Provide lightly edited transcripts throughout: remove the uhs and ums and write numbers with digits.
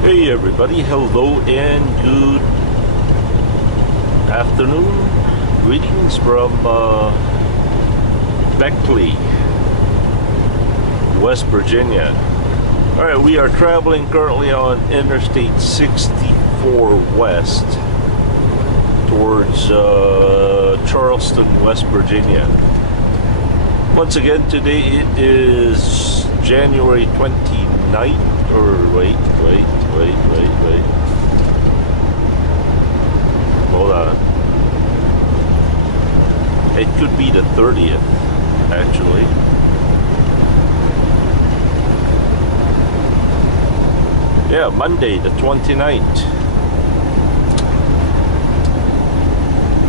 Hey everybody, hello and good afternoon. Greetings from Beckley, West Virginia. Alright, we are traveling currently on Interstate 64 West towards Charleston, West Virginia. Once again, today it is January 29th, or wait. Hold on. It could be the 30th, actually. Yeah, Monday the 29th,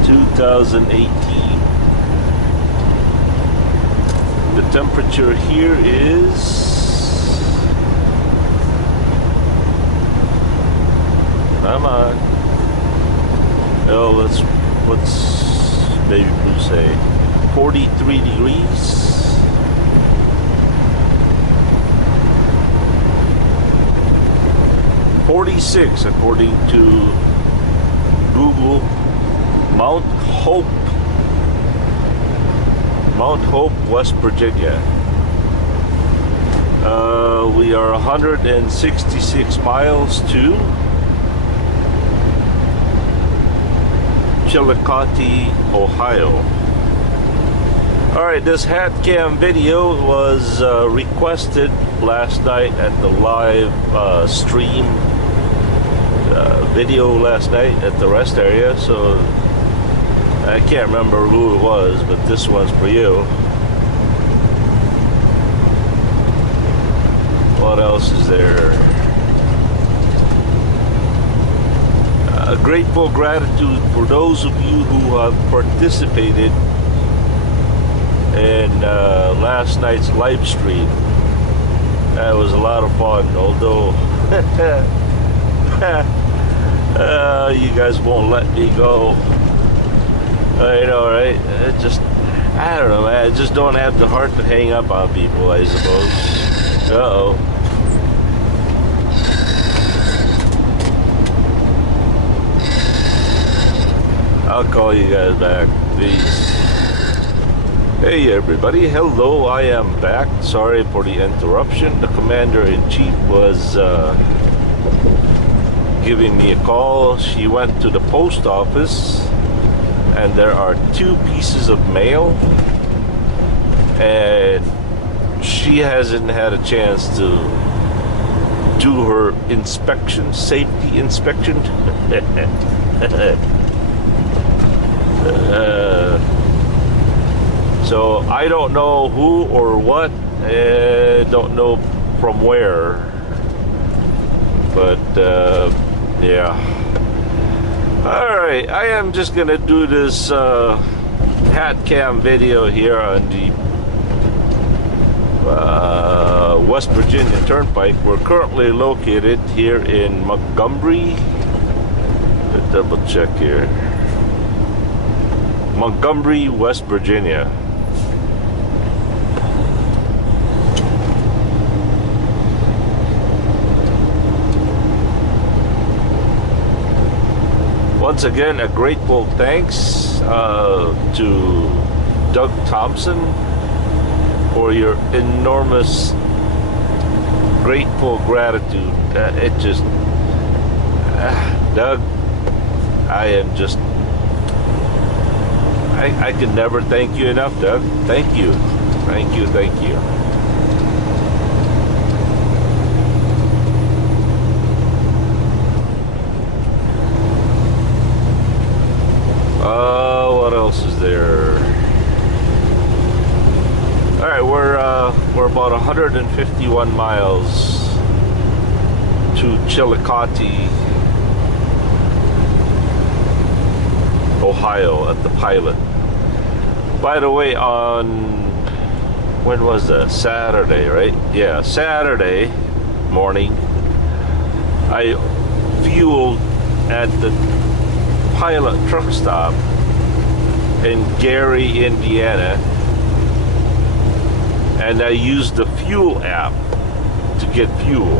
2018. The temperature here is... Come on. Oh, what's Baby Blue say? 43 degrees. .46 according to Google. Mount Hope, West Virginia. We are 166 miles to Chillicothe, Ohio. Alright, this hat cam video was requested last night at the live stream video last night at the rest area, so I can't remember who it was, but this one's for you. What else is there? A grateful gratitude for those of you who have participated in last night's live stream. That was a lot of fun, although you guys won't let me go. I know, right? I don't know, man. I just don't have the heart to hang up on people, I suppose. Uh-oh. I'll call you guys back, please. Hey everybody, hello, I am back. Sorry for the interruption. The Commander-in-Chief was giving me a call. She went to the post office and there are 2 pieces of mail and she hasn't had a chance to do her inspection, safety inspection. So I don't know who or what, don't know from where, but yeah. Alright, I am just gonna do this hat cam video here on the West Virginia Turnpike. We're currently located here in Montgomery. Let's double check here. Montgomery, West Virginia. Once again, a grateful thanks to Doug Thompson for your enormous grateful gratitude. It just, Doug, I am just, I can never thank you enough, Doug. Thank you. Thank you, thank you. What else is there? Alright, we're about 151 miles to Chillicothe, Ohio at the pilot. By the way, on, when was that? Saturday, right? Yeah, Saturday morning, I fueled at the pilot truck stop in Gary, Indiana, and I used the fuel app to get fuel.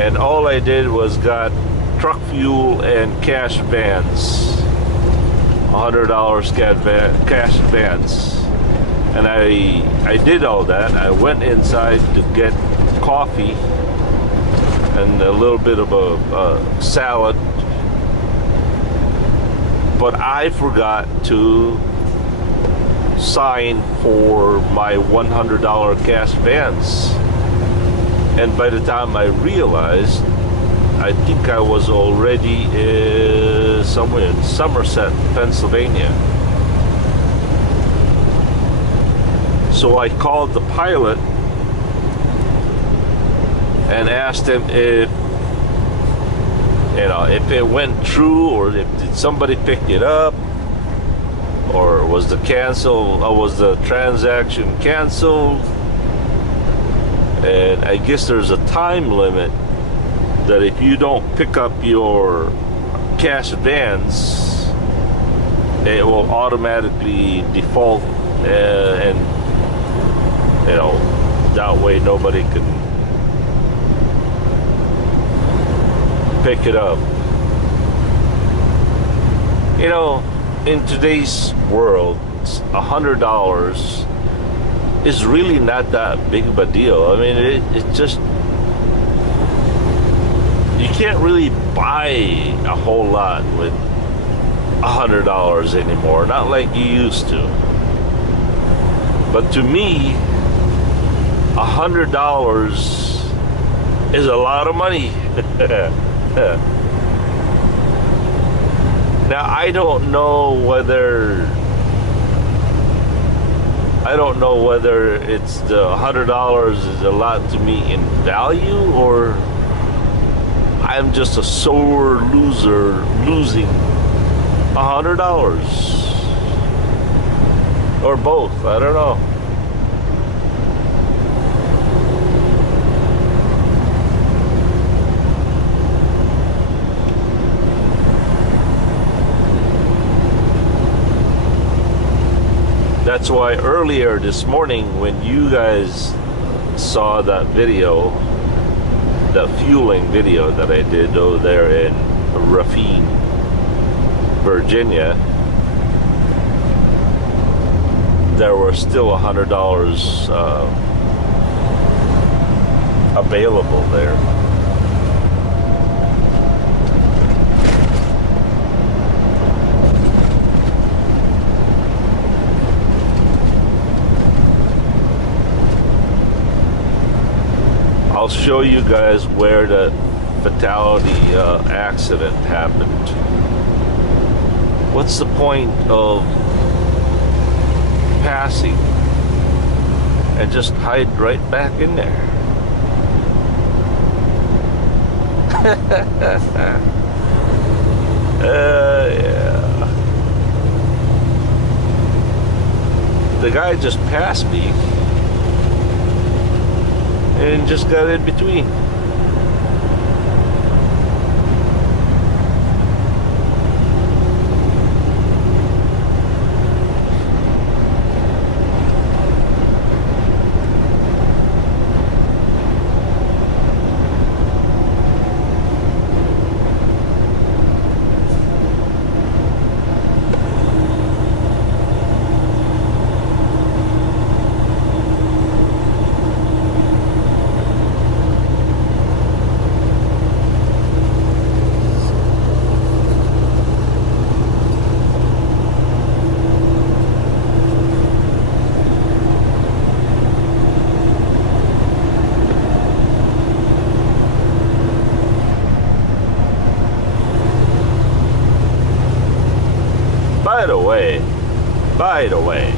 and all I did was got truck fuel and cash advance, $100 cash advance, and I did all that. I went inside to get coffee and a little bit of a salad, but I forgot to sign for my $100 cash advance. And by the time I realized, I think I was already somewhere in Somerset, Pennsylvania. So I called the pilot and asked him if, you know, if it went through, or if did somebody pick it up, or was the transaction canceled. And I guess there's a time limit that if you don't pick up your cash advance, it will automatically default, and you know, that way nobody can pick it up. You know, in today's world, $100 is really not that big of a deal. I mean, it just, you can't really buy a whole lot with $100 anymore, not like you used to. But to me, $100 is a lot of money. Now, I don't know whether it's the $100 is a lot to me in value, or I'm just a sore loser losing $100, or both. I don't know. That's why earlier this morning, when you guys saw that video, that fueling video that I did over there in Raffine, Virginia, there were still $100 available there. I'll show you guys where the fatality accident happened. What's the point of passing and just hide right back in there? Yeah. The guy just passed me and just got in between. By the way,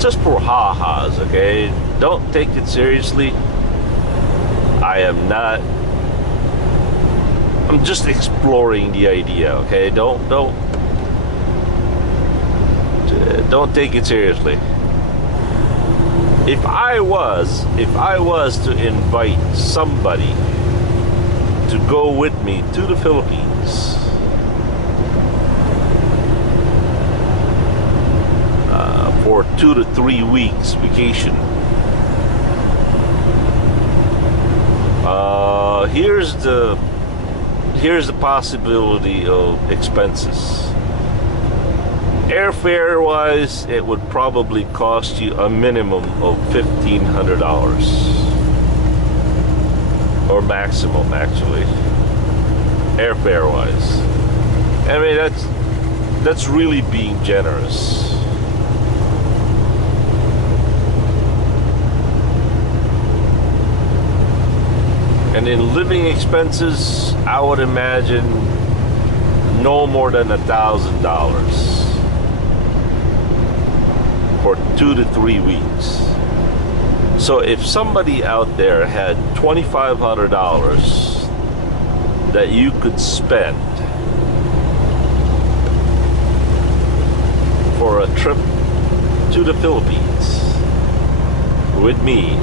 just for ha-has, okay? Don't take it seriously. I'm just exploring the idea, okay? Don't take it seriously. If I was to invite somebody to go with me to the Philippines, for 2 to 3 weeks vacation. Here's the possibility of expenses. Airfare wise, it would probably cost you a minimum of $1,500, or maximum actually, airfare wise. I mean, that's really being generous. And in living expenses, I would imagine no more than $1,000 for 2 to 3 weeks. So if somebody out there had $2,500 that you could spend for a trip to the Philippines with me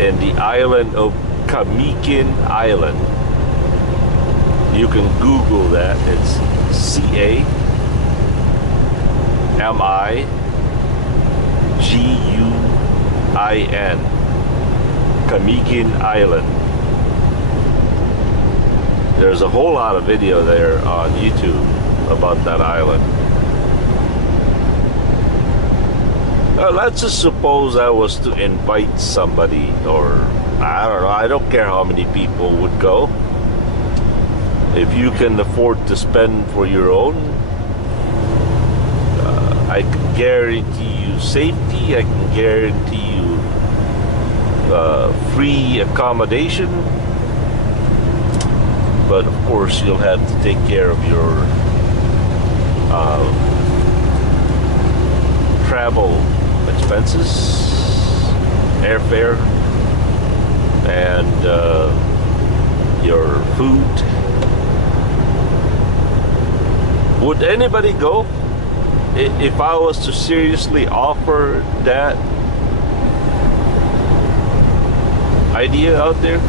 in the island of Camiguin Island, you can Google that. It's CAMIGUIN, Camiguin Island. There's a whole lot of video there on YouTube about that island. Let's just suppose I was to invite somebody, or I don't know, I don't care how many people would go. If you can afford to spend for your own, I can guarantee you safety, I can guarantee you free accommodation, but of course you'll have to take care of your travel expenses, airfare, and your food. Would anybody go? If I was to seriously offer that idea out there?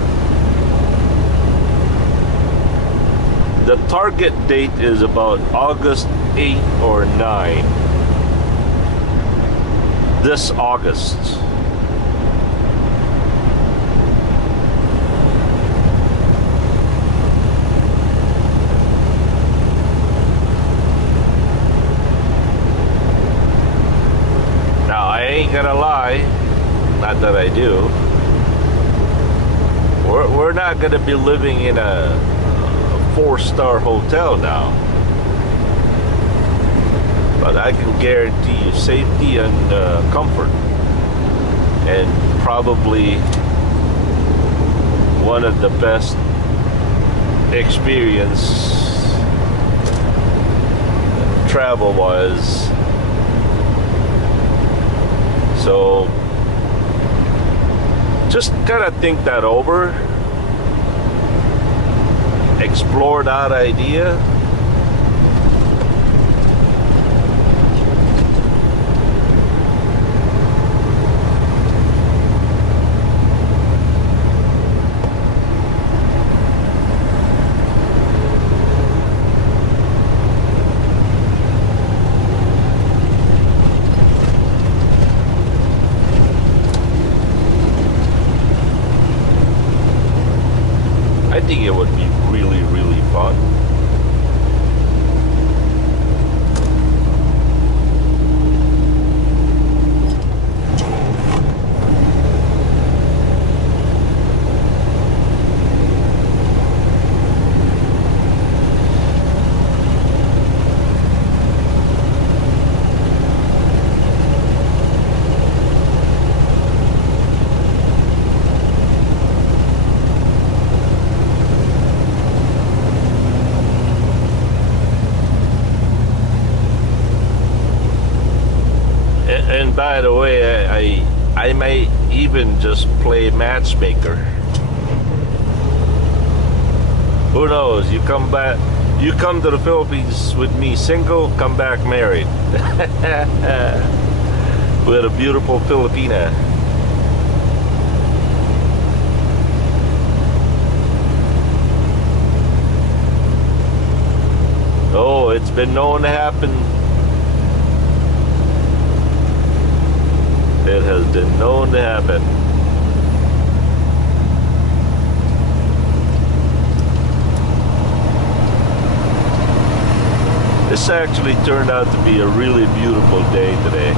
The target date is about August 8 or 9. This August. Now, I ain't gonna lie, not that I do. We're not gonna be living in a 4-star hotel now. But I can guarantee you safety and comfort, and probably one of the best experience travel-wise. So just kind of think that over, explore that idea. I think it would be really, really fun. And by the way, I may even just play matchmaker. Who knows? You come to the Philippines with me single, come back married. With a beautiful Filipina. Oh, it's been known to happen. Often known to happen. This actually turned out to be a really beautiful day today.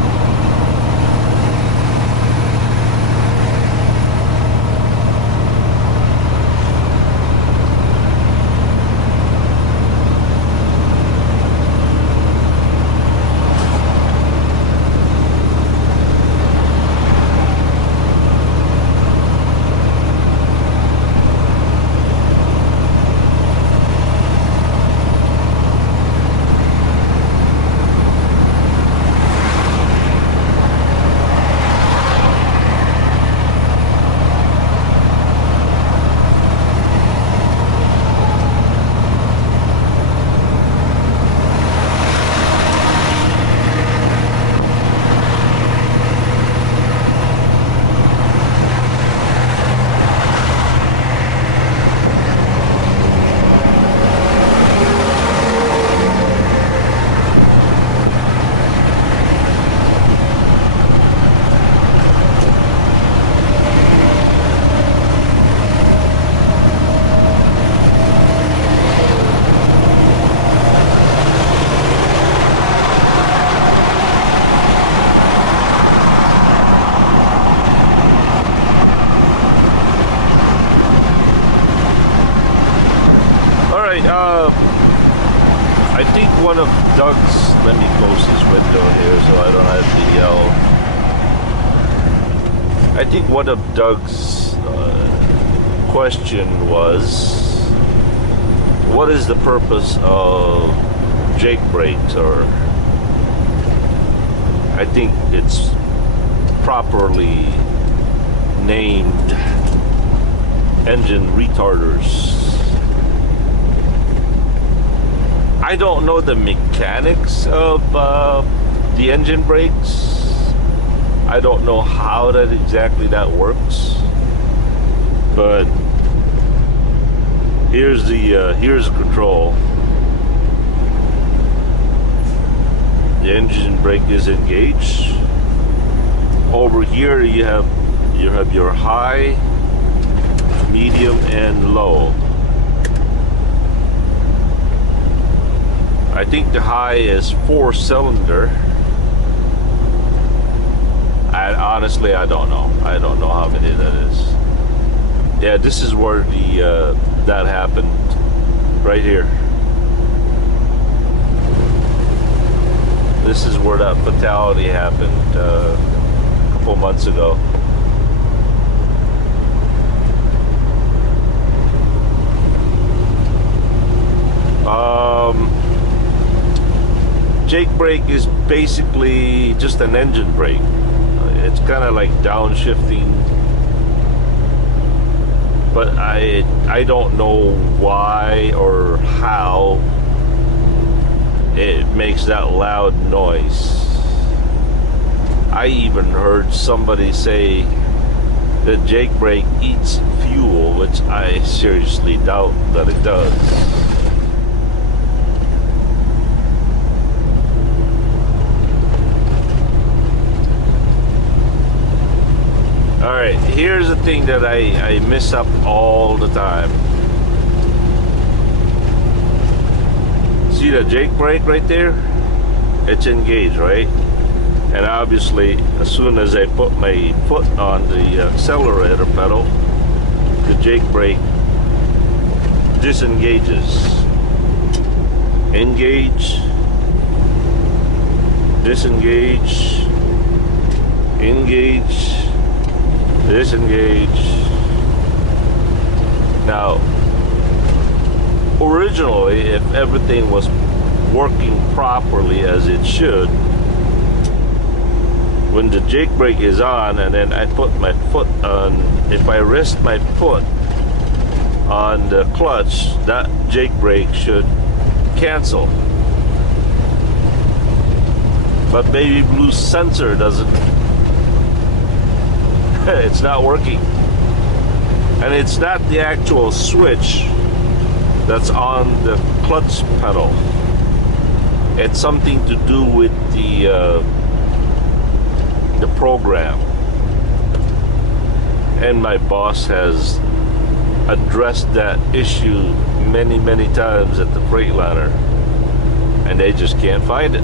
I think one of Doug's, let me close this window here so I don't have to yell. I think one of Doug's question was, what is the purpose of Jake brakes? Or I think it's properly named engine retarders. I don't know the mechanics of the engine brakes. I don't know how that exactly that works. But here's the control. The engine brake is engaged. Over here you have your high, medium, and low. I think the high is 4-cylinder. Honestly, I don't know. I don't know how many that is. Yeah, this is where the that happened, right here. This is where that fatality happened a couple months ago. Jake brake is basically just an engine brake. It's kind of like downshifting, but I don't know why or how it makes that loud noise. I even heard somebody say that Jake brake eats fuel, which I seriously doubt that it does. Alright, here's the thing that I miss up all the time. See the Jake brake right there? It's engaged, right? And obviously, as soon as I put my foot on the accelerator pedal, the Jake brake disengages. Engage, disengage, engage, disengage. Now, originally, if everything was working properly as it should, when the Jake brake is on and then I put my foot on, if I rest my foot on the clutch, that Jake brake should cancel. But Baby Blue's sensor doesn't. It's not working. And it's not the actual switch that's on the clutch pedal. It's something to do with the program. And my boss has addressed that issue many times at the Freightliner, and they just can't find it.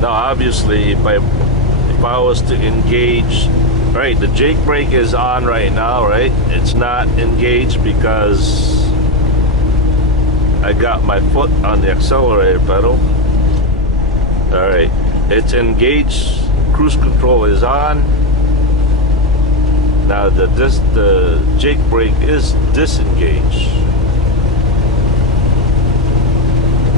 Now obviously if I was to engage, right, the Jake brake is on right now, right? It's not engaged because I got my foot on the accelerator pedal. All right, it's engaged, cruise control is on. Now the Jake brake is disengaged.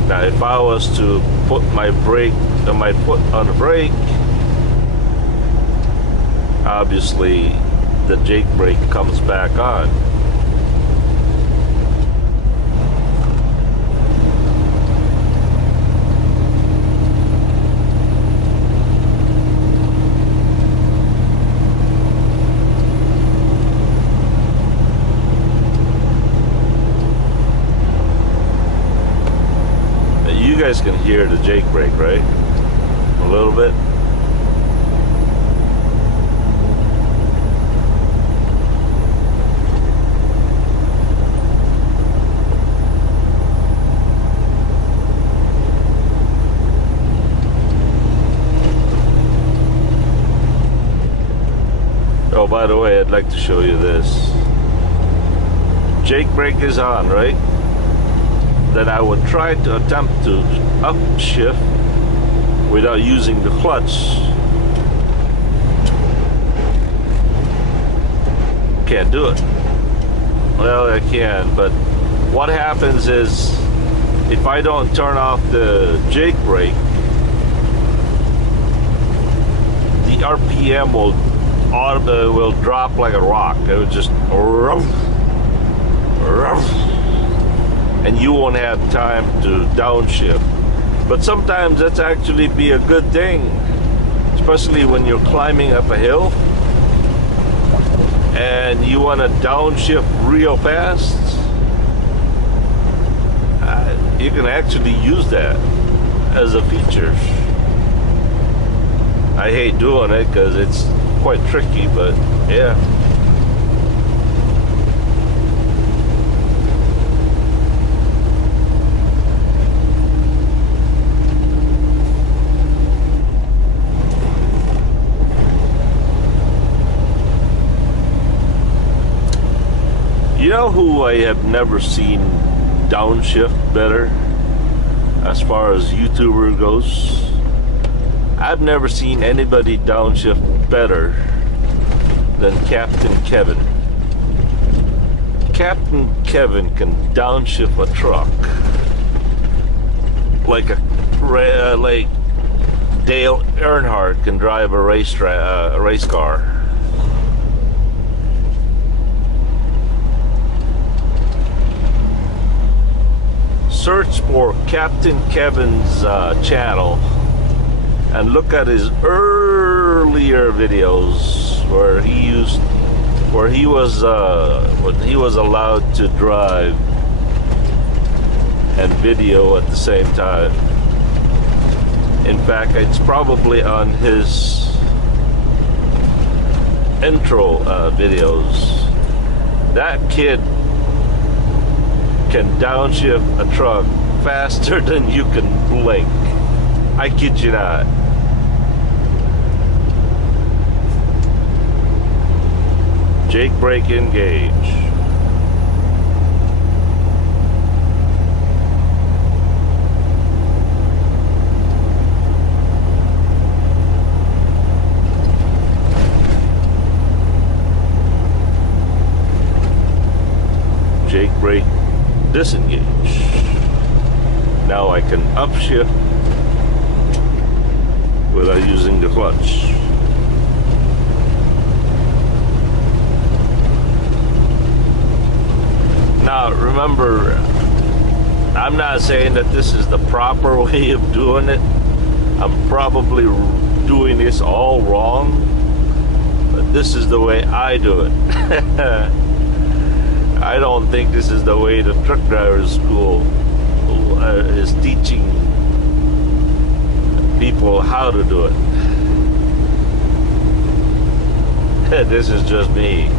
Now if I was to put my foot on the brake, obviously the Jake brake comes back on. You guys can hear the Jake brake, right? A little bit. Oh, by the way, I'd like to show you this. Jake brake is on, right? Then I would try to attempt to upshift without using the clutch. Can't do it. Well, I can, but what happens is if I don't turn off the Jake brake, the RPM will drop like a rock. It would just and you won't have time to downshift. But sometimes that's actually be a good thing, especially when you're climbing up a hill and you want to downshift real fast. You can actually use that as a feature. I hate doing it because it's quite tricky, but yeah. You know who I have never seen downshift better as far as YouTuber goes? I've never seen anybody downshift better than Captain Kevin. Captain Kevin can downshift a truck like Dale Earnhardt can drive a race car. Search for Captain Kevin's channel and look at his earlier videos where he was allowed to drive and video at the same time. In fact, it's probably on his intro videos. That kid can downshift a truck faster than you can blink. I kid you not. Jake brake engage. Jake brake disengage. Now I can upshift without using the clutch. Now remember, I'm not saying that this is the proper way of doing it. I'm probably doing this all wrong, but this is the way I do it. I don't think this is the way the truck driver's school is teaching people how to do it. This is just me.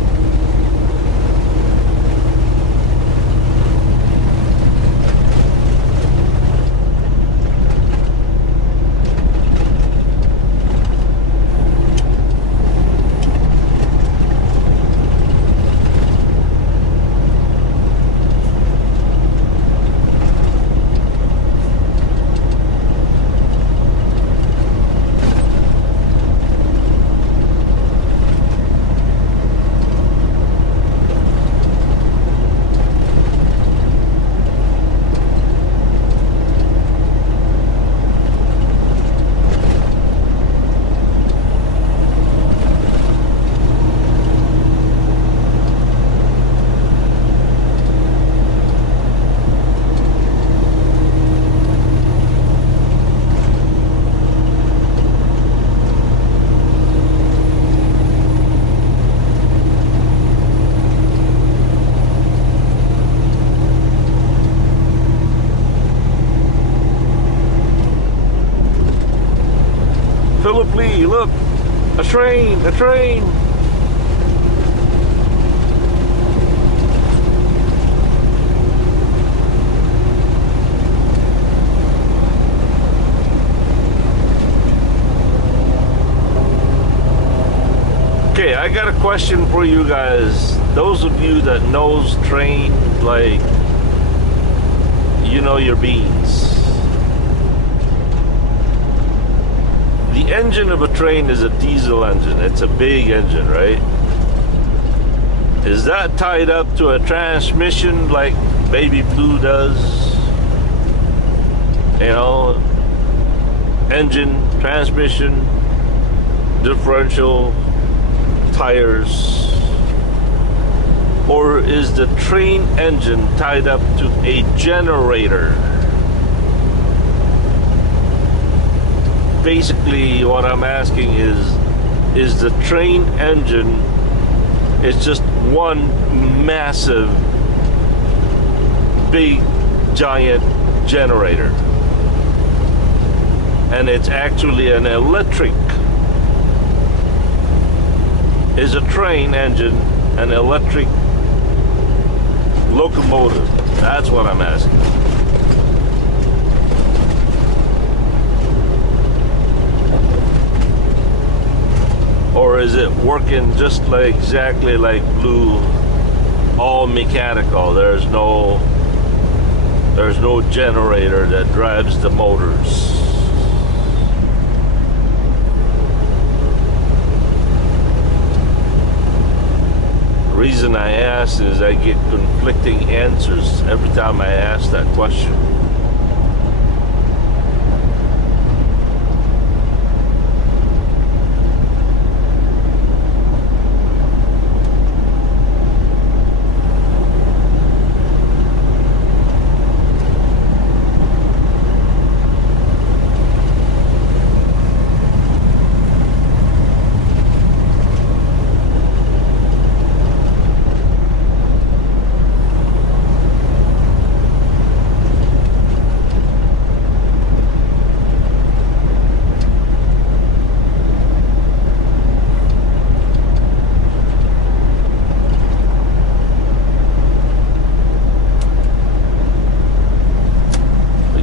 Philip Lee, look, a train, a train. Okay, I got a question for you guys. Those of you that knows train, like, you know your beans. The engine of a train is a diesel engine. It's a big engine, right? Is that tied up to a transmission like Baby Blue does? You know, engine, transmission, differential, tires? Or is the train engine tied up to a generator? Basically, what I'm asking is the train engine is just one massive, big, giant generator. And it's actually an electric. Is a train engine an electric locomotive? That's what I'm asking. Or is it working just like exactly like Blue, all mechanical? There's no generator that drives the motors. The reason I ask is I get conflicting answers every time I ask that question.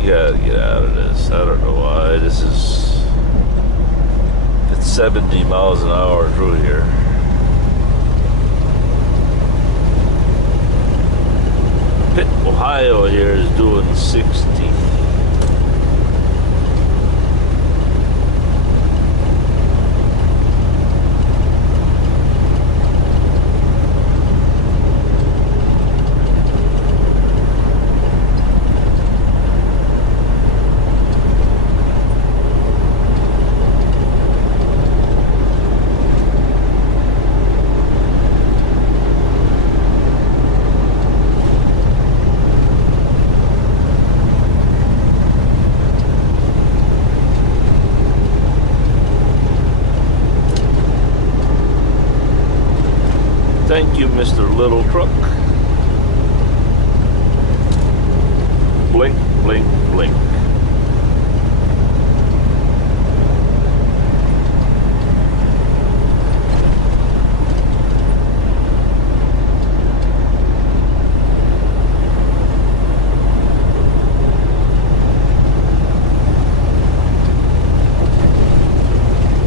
Gotta get out of this. I don't know why. It's 70 miles an hour through here. Pitt, Ohio here is doing 60. Thank you, Mr. Little Truck. Blink, blink, blink.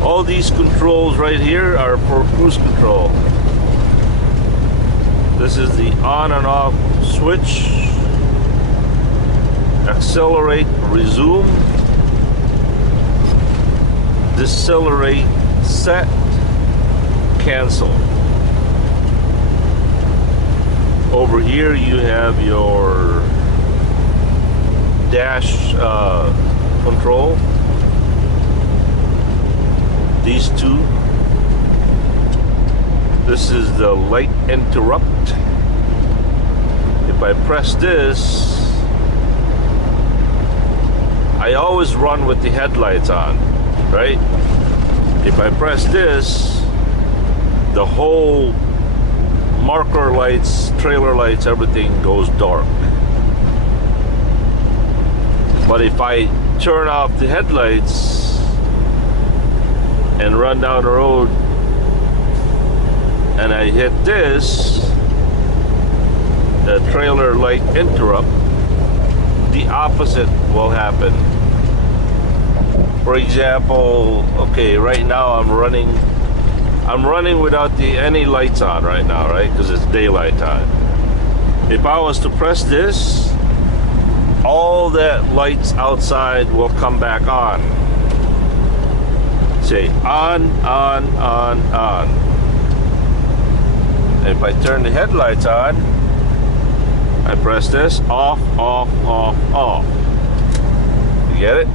All these controls right here are for cruise control. This is the on and off switch. Accelerate, resume. Decelerate, set, cancel. Over here you have your dash control. These two. This is the light interrupt. If I press this, I always run with the headlights on, right? If I press this, the whole marker lights, trailer lights, everything goes dark. But if I turn off the headlights and run down the road and I hit this, the trailer light interrupt, the opposite will happen. For example, okay, right now I'm running without any lights on right now, right? Because it's daylight time. If I was to press this, all that lights outside will come back on. Say on, on, on, on. And if I turn the headlights on, I press this, off, off, off, off. You get it?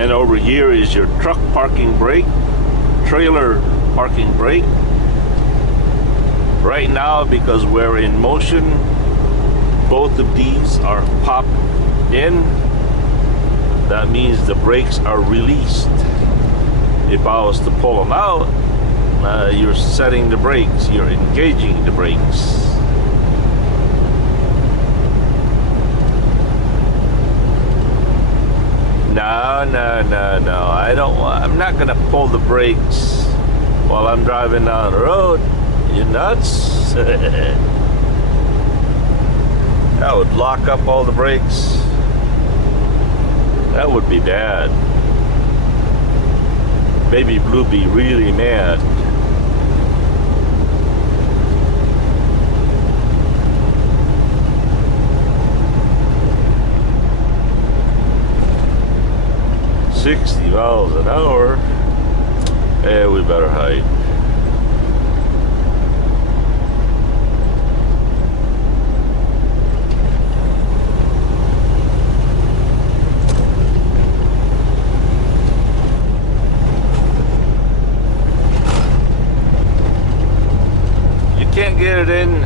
And over here is your truck parking brake, trailer parking brake. Right now, because we're in motion, both of these are popped in. That means the brakes are released. If I was to pull them out, you're setting the brakes, you're engaging the brakes. No, I don't want, I'm not gonna pull the brakes while I'm driving down the road. You nuts? That would lock up all the brakes. That would be bad. Baby Blue be really mad. $60 miles an hour. Yeah, we better hide. You can't get it in,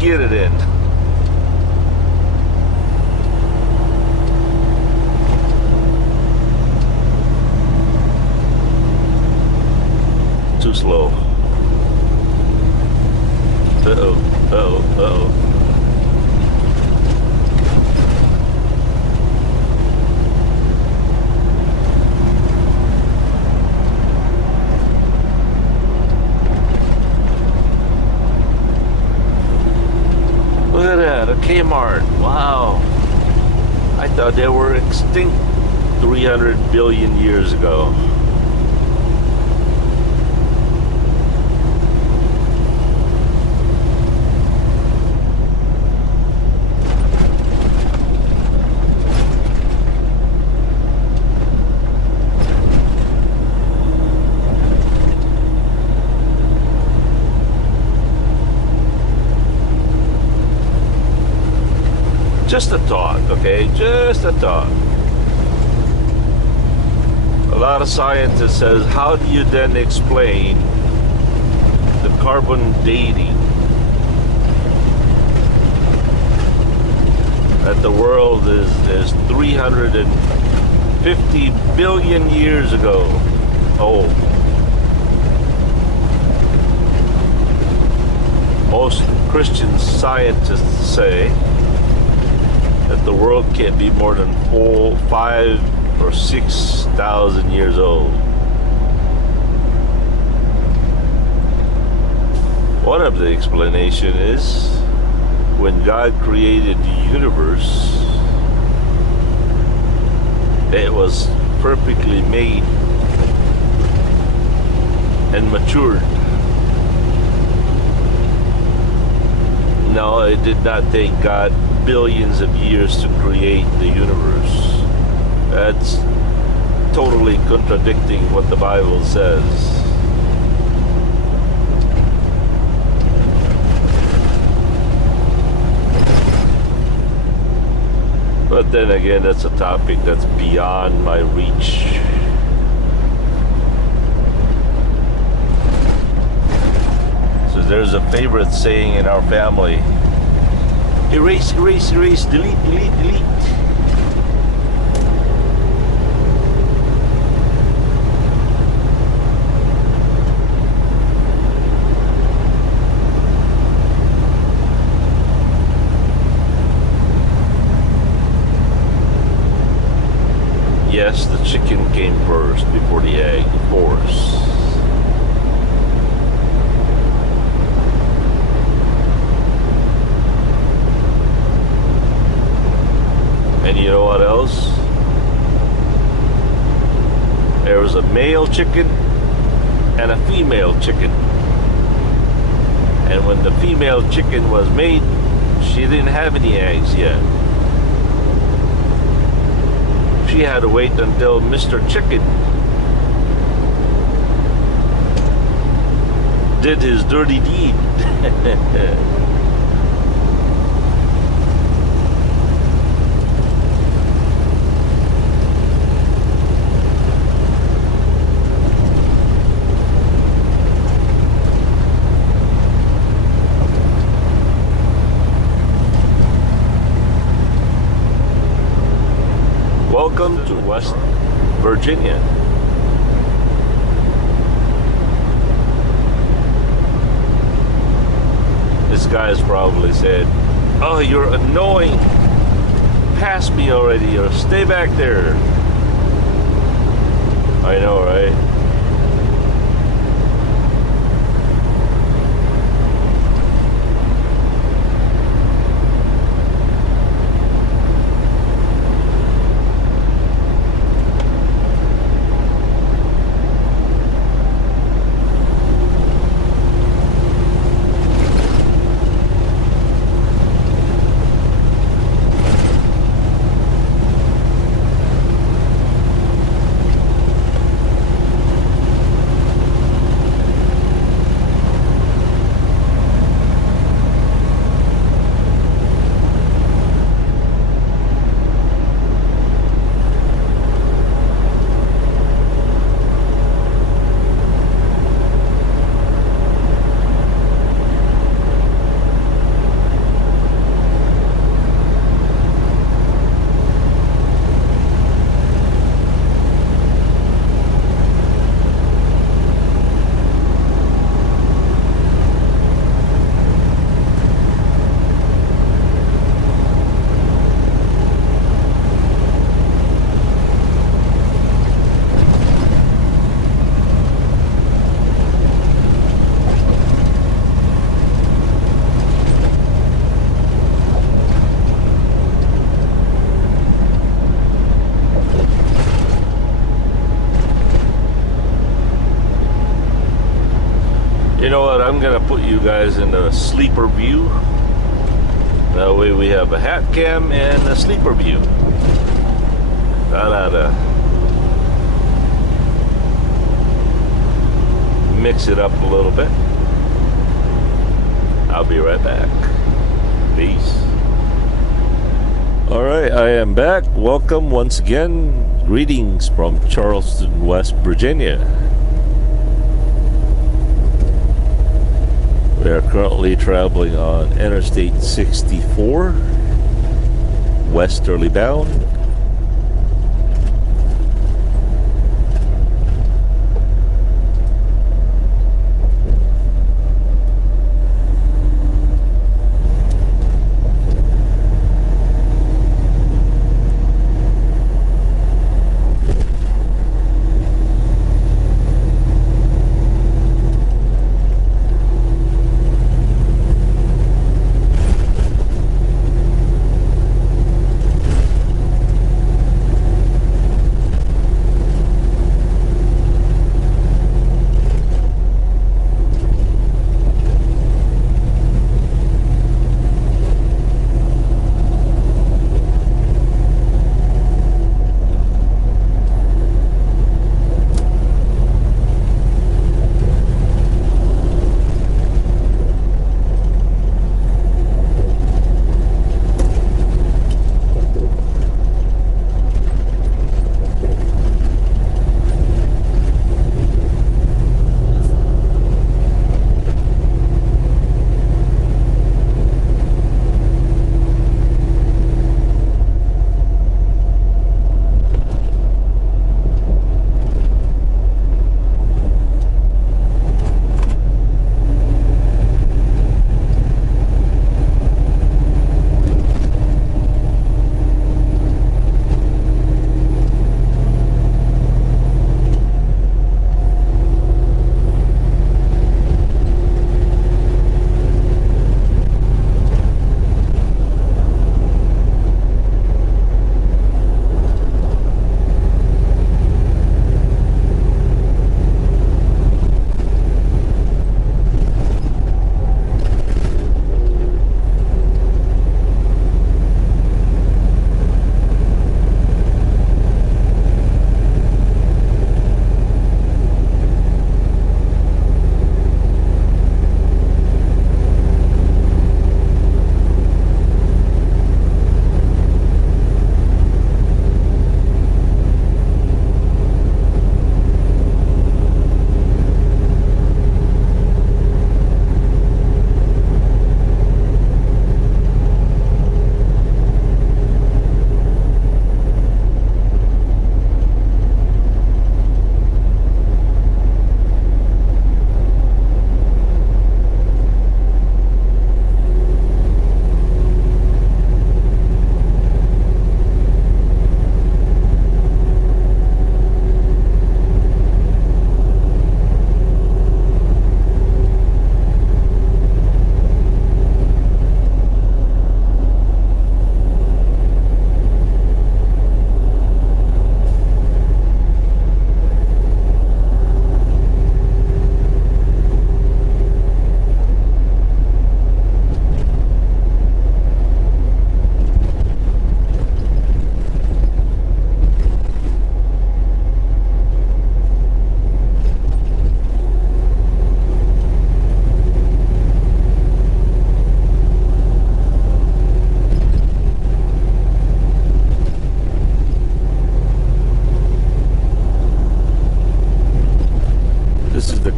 get it in. Too slow. Uh-oh, uh-oh, uh-oh. Look at that, a Kmart. Wow. I thought they were extinct 300 billion years ago. Just a thought, okay? Just a thought. A lot of scientists says, how do you then explain the carbon dating that the world is 350 billion years ago old? Most Christian scientists say that the world can't be more than 4, 5, or 6,000 years old. One of the explanation is when God created the universe, it was perfectly made and matured. No, it did not take God billions of years to create the universe. That's totally contradicting what the Bible says. But then again, that's a topic that's beyond my reach. So there's a favorite saying in our family: erase, erase, erase, delete, delete, delete. Yes, the chicken came first before the egg, of course. And you know what else? There was a male chicken and a female chicken. And when the female chicken was made, she didn't have any eggs yet. She had to wait until Mr. Chicken did his dirty deed. Welcome to West Virginia. This guy's probably said, "Oh, you're annoying. Pass me already, or stay back there." I know, right? You know what? I'm gonna put you guys in a sleeper view. That way we have a hat cam and a sleeper view. Mix it up a little bit. I'll be right back. Peace. All right, I am back. Welcome once again. Greetings from Charleston, West Virginia. We are currently traveling on Interstate 64, westerly bound.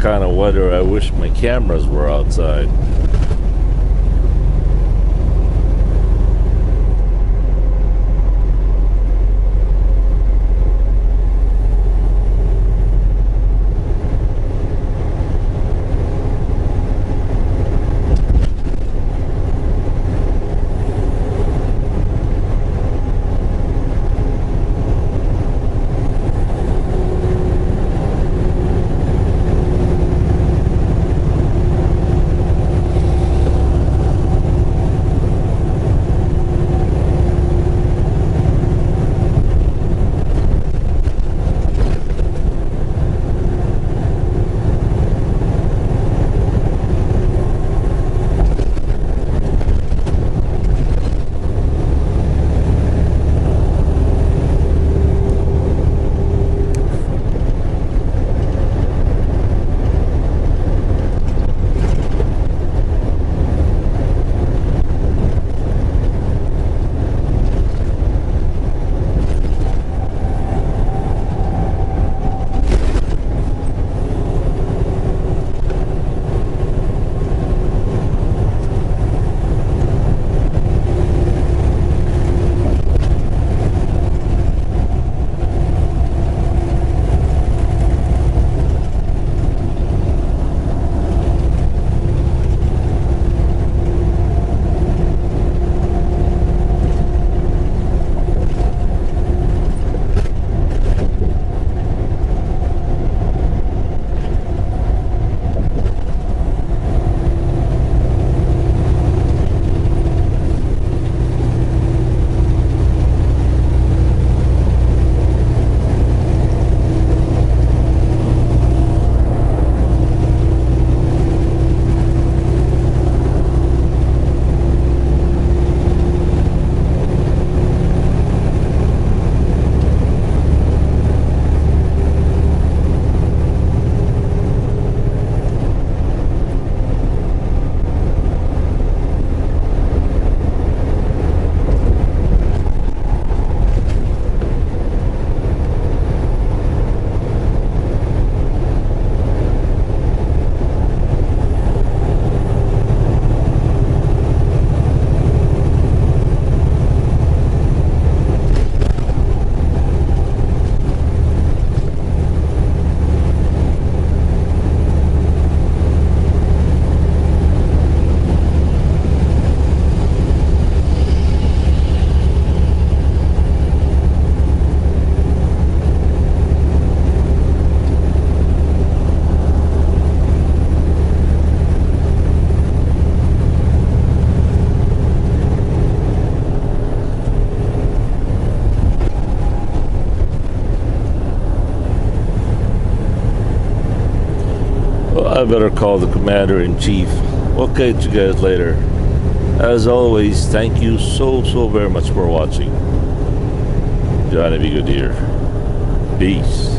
Kind of weather I wish my cameras were outside. Well, I better call the commander-in-chief. We'll catch you guys later. As always, thank you so very much for watching. Johnny, be good here. Peace.